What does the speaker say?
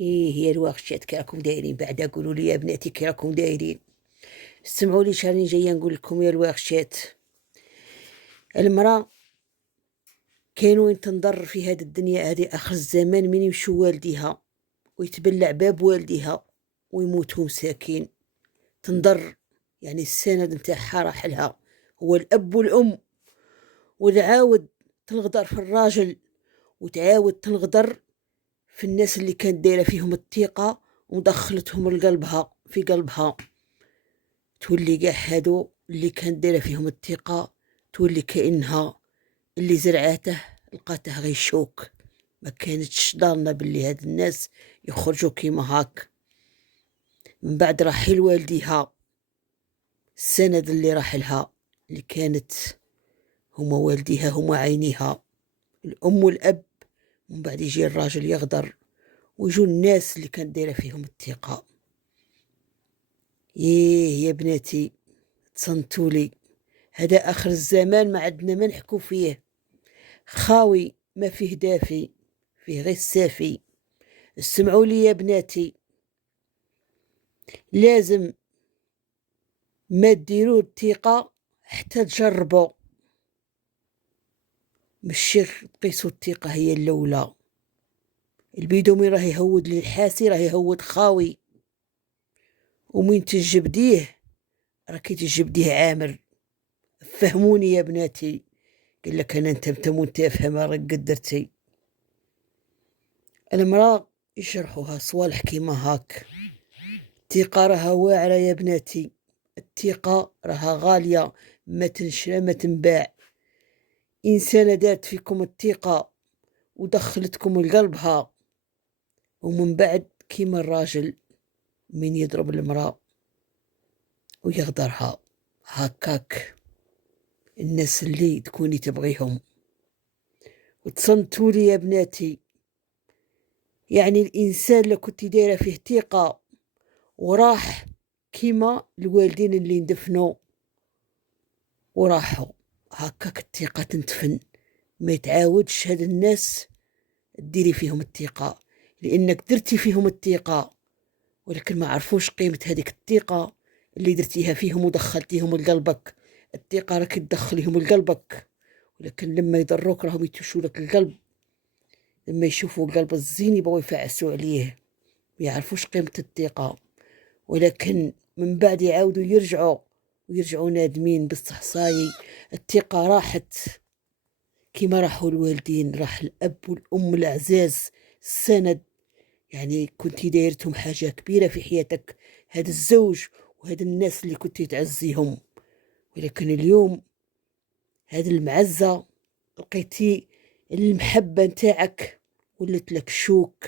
ايه يا الواخشات، كي راكم دايرين؟ بعدا قولوا لي يا بناتي كي راكم دايرين. استمعوا لي شاني جايه نقول لكم يا الواخشات. المراه كاين وين تنضر في هذه الدنيا هذه اخر الزمان، من يمشوا والديها ويتبلع باب والديها ويموتوا مساكين. تنضر يعني السند نتاعها راح لها، هو الاب والام. وتعاود تنغدر في الراجل، وتعاود تنغدر في الناس اللي كانت دايره فيهم الثقه ودخلتهم لقلبها في قلبها. تولي كاع هادو اللي كانت دايره فيهم الثقه، تولي كانها اللي زرعاته لقاته غير شوك. ما كانتش ضامنه باللي هاد الناس يخرجوا كيما هاك. من بعد رحيل والديها، السند اللي راح لها اللي كانت هما والديها هما عينيها، الام والاب. من بعد يجي الراجل يغدر، ويجوا الناس اللي كانت دايره فيهم الثقه. يا بناتي تصنتولي، هذا اخر الزمان ما عندنا ما نحكوا فيه. خاوي ما فيه دافي، فيه غير السافي. اسمعوا لي يا بناتي، لازم ما ديروا الثقة حتى تجربوا. ماشي تقيسوا الثقة هي الأولى. البيدومي راه يهود للحاسي، راه يهود خاوي. ومين تجبديه راكي تجبديه عامر. فهموني يا بناتي. قال لك انا انت تمون تفهم راك قدرتي. المرأة يشرحوها صوالح كيما هاك. الثقة راها واعرة يا بناتي، الثقة راها غالية، ما تنشرى ما تنباع. إنسانة دارت فيكم الثقة ودخلتكم لقلبها، ومن بعد كيما الراجل من يضرب المرأة ويغدرها هكاك. الناس اللي تكوني تبغيهم. وتصنتولي يا بناتي، يعني الإنسان اللي كنت دايرة فيه ثقة وراح كيما الوالدين اللي اندفنوا وراحوا، هكاك الثقة تندفن. ما يتعاودش هاد الناس ديري فيهم الثقة، لأنك درتي فيهم الثقة ولكن ما عرفوش قيمة هذيك الثقة اللي درتيها فيهم ودخلتيهم لقلبك. الثقة راك تدخليهم لقلبك، ولكن لما يضروك راهم يتوشوا لك القلب. لما يشوفوا القلب الزين يبغوا يفعسوا عليه، ما يعرفوش قيمة الثقة. ولكن من بعد يعاودوا ويرجعوا نادمين بالصحصاي. الثقة راحت كيما راحوا الوالدين، راح الأب والأم الأعزاز، السند. يعني كنتي دايرتهم حاجة كبيرة في حياتك، هذا الزوج وهذا الناس اللي كنتي تعزيهم. ولكن اليوم هذه المعزة لقيتي المحبة نتاعك ولت لك شوك.